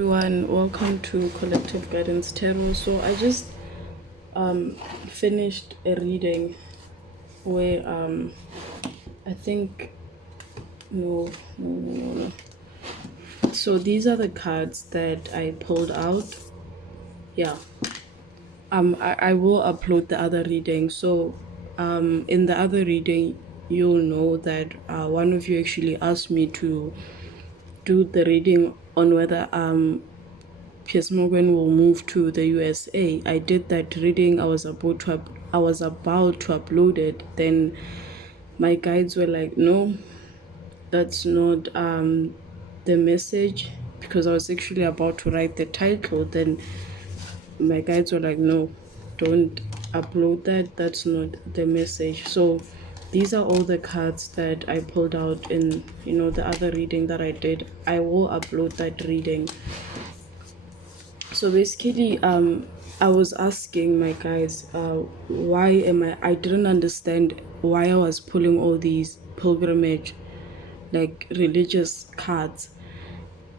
Everyone, welcome to Collective Guidance Tarot. So I just finished a reading where I think no. So these are the cards that I pulled out. Yeah. I will upload the other reading. So in the other reading you'll know that one of you actually asked me to do the reading on whether Piers Morgan will move to the USA. I did that reading. I was about to upload it. Then my guides were like, "No, that's not the message," because I was actually about to write the title. Then my guides were like, "No, don't upload that. That's not the message." So these are all the cards that I pulled out in the other reading that I did. I will upload that reading. So basically, I was asking my guys, why I didn't understand why I was pulling all these pilgrimage, like religious cards.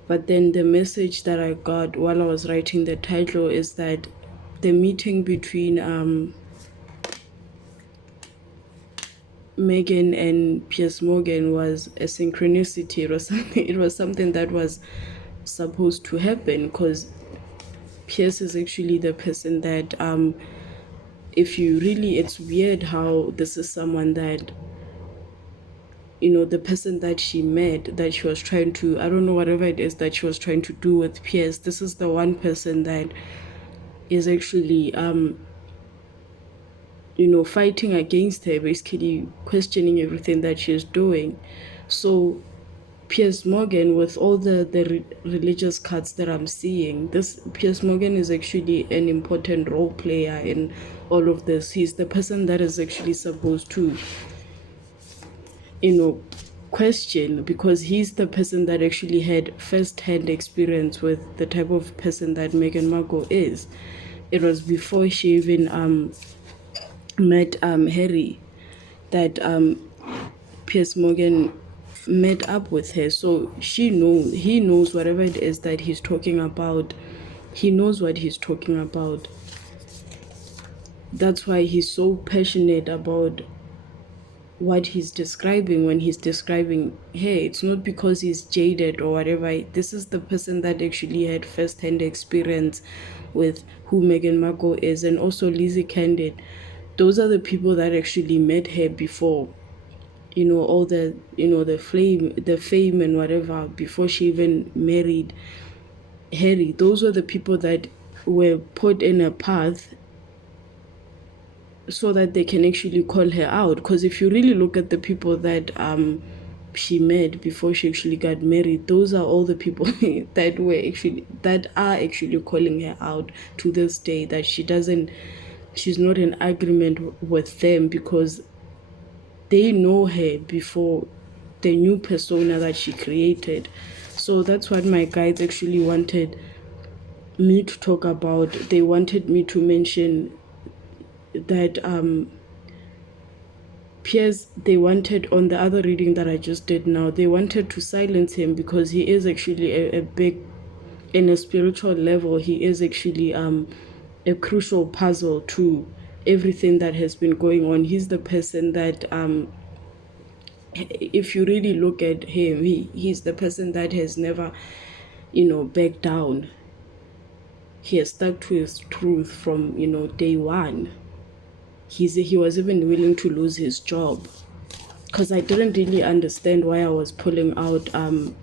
But then the message that I got while I was writing the title is that the meeting between Megain and Piers Morgan was a synchronicity. It was something that was supposed to happen, because Piers is actually the person that if you really, it's weird how this is someone that the person that she met, that she was trying to, I don't know, whatever it is that she was trying to do with Piers, this is the one person that is actually fighting against her, basically questioning everything that she's doing. So Piers Morgan, with all the religious cards that I'm seeing, this Piers Morgan is actually an important role player in all of this. He's the person that is actually supposed to, question, because he's the person that actually had first-hand experience with the type of person that Megan Markle is. It was before she even met Harry that Piers Morgan met up with her. So he knows whatever it is that he's talking about. He knows what he's talking about. That's why he's so passionate about what he's describing when he's describing her. It's not because he's jaded or whatever. This is the person that actually had first-hand experience with who Megan Markle is, and also Lizzie Candid. Those are the people that actually met her before, all the the fame and whatever, before she even married Harry. Those were the people that were put in a path so that they can actually call her out. Because if you really look at the people that she met before she actually got married, those are all the people that are actually calling her out to this day, that she's not in agreement with them, because they know her before the new persona that she created. So that's what my guides actually wanted me to talk about. They wanted me to mention that Piers, they wanted, on the other reading that I just did now, they wanted to silence him because he is actually a big, in a spiritual level, he is actually a crucial puzzle to everything that has been going on. He's the person that if you really look at him, he's the person that has never backed down. He has stuck to his truth from day one. He was even willing to lose his job, because I didn't really understand why I was pulling out all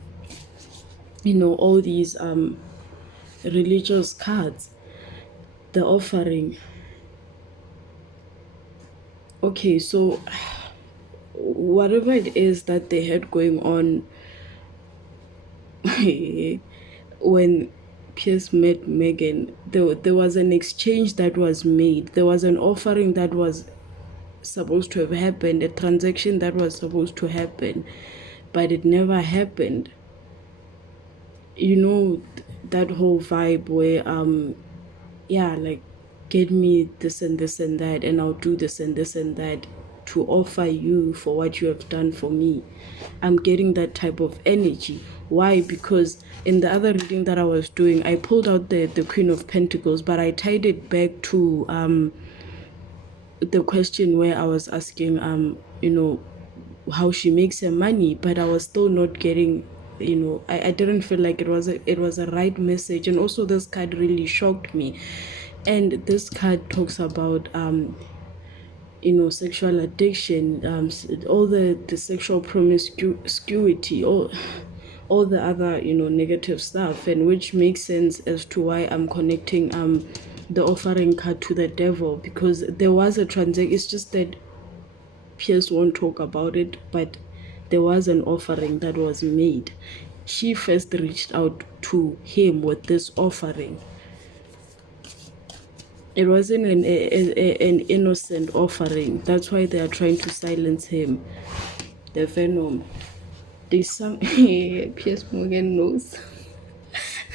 these religious cards, the offering. Okay, so whatever it is that they had going on when Piers met Megan, there was an exchange that was made. There was an offering that was supposed to have happened, a transaction that was supposed to happen, but it never happened. That whole vibe where like, get me this and this and that, and I'll do this and this and that to offer you for what you have done for me. I'm getting that type of energy. Why? Because in the other reading that I was doing, I pulled out the Queen of Pentacles, but I tied it back to the question where I was asking, how she makes her money, but I was still not getting, I didn't feel like it was a right message. And also this card really shocked me. And this card talks about sexual addiction, all the sexual promiscuity, all the other, negative stuff, and which makes sense as to why I'm connecting the offering card to the devil, because there was a transaction. It's just that Pierce won't talk about it, but there was an offering that was made. She first reached out to him with this offering. It wasn't an innocent offering. That's why they are trying to silence him. The venom. There's some Piers Morgan knows.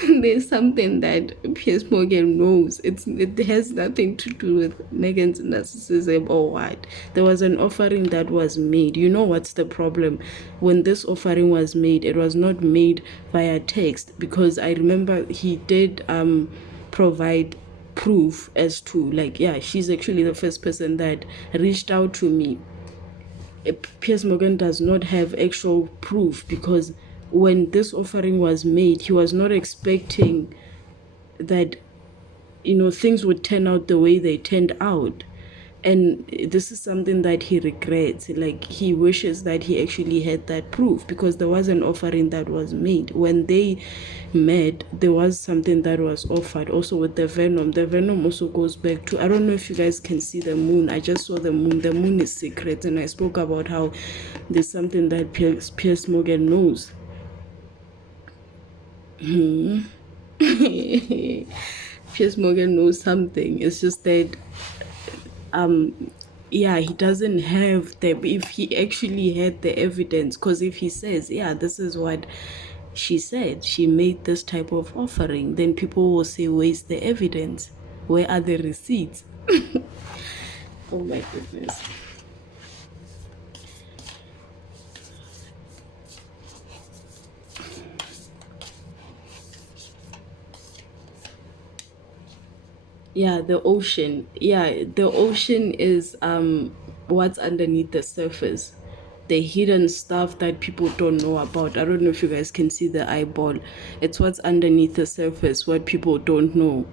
There's something that Piers Morgan knows. It has nothing to do with Megan's narcissism or what. There was an offering that was made. You know what's the problem? When this offering was made, it was not made via text, because I remember he did provide proof as to, like, yeah, she's actually the first person that reached out to me. Piers Morgan does not have actual proof, because when this offering was made, he was not expecting that things would turn out the way they turned out. And this is something that he regrets. Like, he wishes that he actually had that proof, because there was an offering that was made. When they met, there was something that was offered. Also with the venom also goes back to, I don't know if you guys can see the moon. I just saw the moon. The moon is secret, and I spoke about how there's something that Piers Morgan knows. Piers Morgan knows something. It's just that yeah, he doesn't have the, if he actually had the evidence, because if he says, yeah, this is what she said, she made this type of offering, then people will say, where's the evidence? Where are the receipts? Oh my goodness. Yeah, the ocean. Yeah, the ocean is what's underneath the surface. The hidden stuff that people don't know about. I don't know if you guys can see the eyeball. It's what's underneath the surface, what people don't know.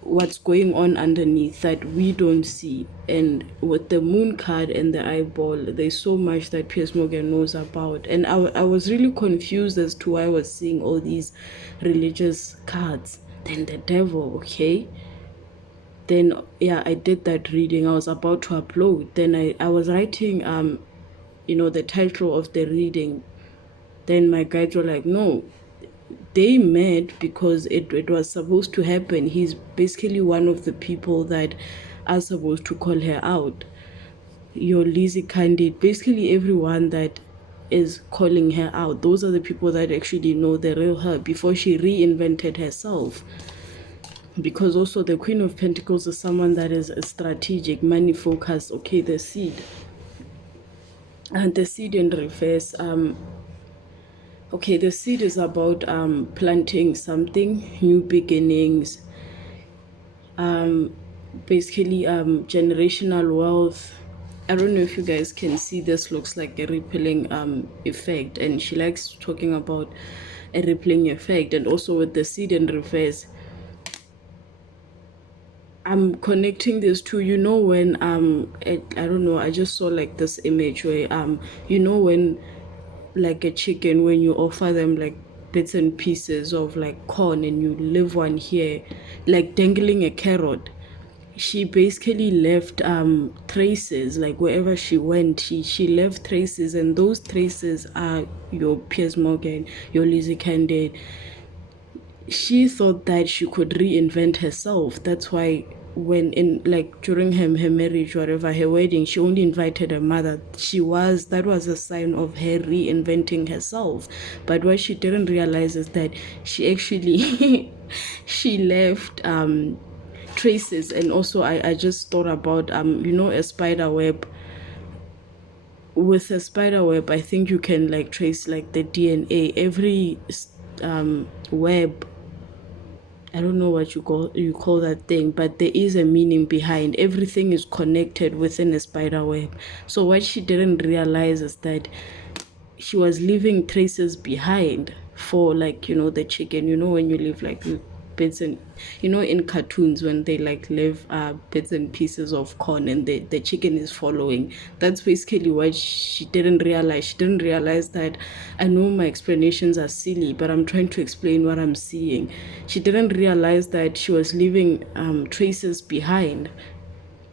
What's going on underneath that we don't see. And with the moon card and the eyeball, there's so much that Piers Morgan knows about. And I was really confused as to why I was seeing all these religious cards. Then the devil, okay? Then yeah, I did that reading. I was about to upload. Then I was writing the title of the reading. Then my guides were like, no, they met because it was supposed to happen. He's basically one of the people that are supposed to call her out. Your Lizzie Candid, basically everyone that is calling her out, those are the people that actually know the real her before she reinvented herself. Because also the Queen of Pentacles is someone that is strategic, money focused. Okay, the seed. And the seed in reverse, okay, the seed is about planting something, new beginnings, basically generational wealth. I don't know if you guys can see, this looks like a rippling effect, and she likes talking about a rippling effect. And also with the seed in reverse, I'm connecting this to, when I don't know, I just saw like this image where when, like a chicken, when you offer them like bits and pieces of like corn and you leave one here, like dangling a carrot. She basically left traces, like wherever she went, she left traces, and those traces are your Piers Morgan, your Lizzie Candid. She thought that she could reinvent herself. That's why when in, like, during her marriage, whatever, her wedding, she only invited her mother. That was a sign of her reinventing herself. But what she didn't realize is that she actually she left traces. And also I just thought about a spider web. with a spider web, I think you can like trace like the DNA. Every web, I don't know what you call that thing, but there is a meaning behind. Everything is connected within a spider web. So what she didn't realize is that she was leaving traces behind for, like, the chicken. When you leave like bits and, in cartoons when they like leave bits and pieces of corn and the chicken is following. That's basically what she didn't realize. She didn't realize that, I know my explanations are silly, but I'm trying to explain what I'm seeing. She didn't realize that she was leaving traces behind.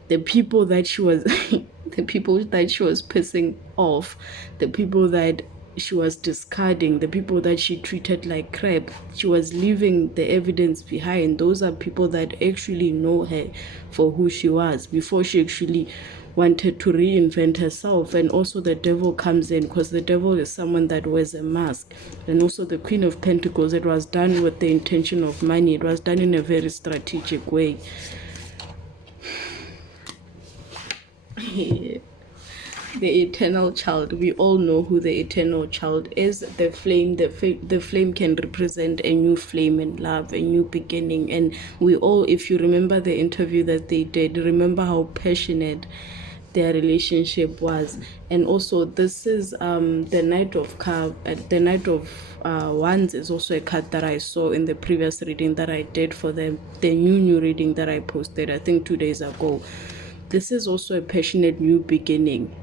The people that she was the people that she was pissing off, the people that she was discarding, the people that she treated like crap, she was leaving the evidence behind. Those are people that actually know her for who she was before she actually wanted to reinvent herself. And also the devil comes in, because the devil is someone that wears a mask. And also the Queen of Pentacles, it was done with the intention of money. It was done in a very strategic way. The eternal child, we all know who the eternal child is. The flame, the flame can represent a new flame in love, a new beginning. And we all, if you remember the interview that they did, remember how passionate their relationship was. And also this is the Knight of Cup, the Knight of Wands is also a card that I saw in the previous reading that I did for the new reading that I posted, I think 2 days ago. This is also a passionate new beginning.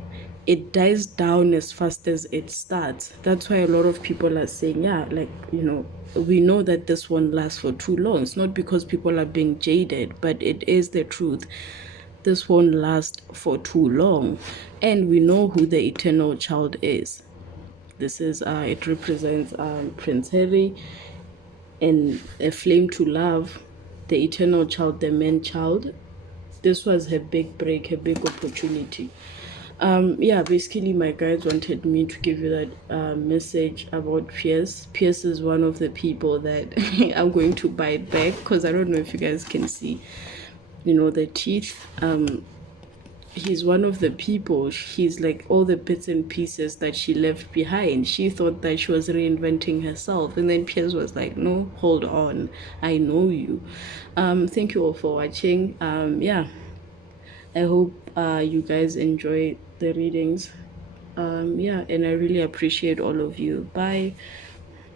It dies down as fast as it starts. That's why a lot of people are saying, yeah, like, we know that this won't last for too long. It's not because people are being jaded, but it is the truth. This won't last for too long. And we know who the eternal child is. This is, it represents Prince Harry and a flame to love, the eternal child, the man child. This was her big break, her big opportunity. Yeah, basically my guides wanted me to give you that message about Piers. Piers is one of the people that I'm going to bite back, because I don't know if you guys can see, the teeth. He's one of the people. He's like all the bits and pieces that she left behind. She thought that she was reinventing herself, and then Piers was like, no, hold on, I know you. Thank you all for watching. Yeah, I hope you guys enjoy the readings. Yeah, and I really appreciate all of you. Bye.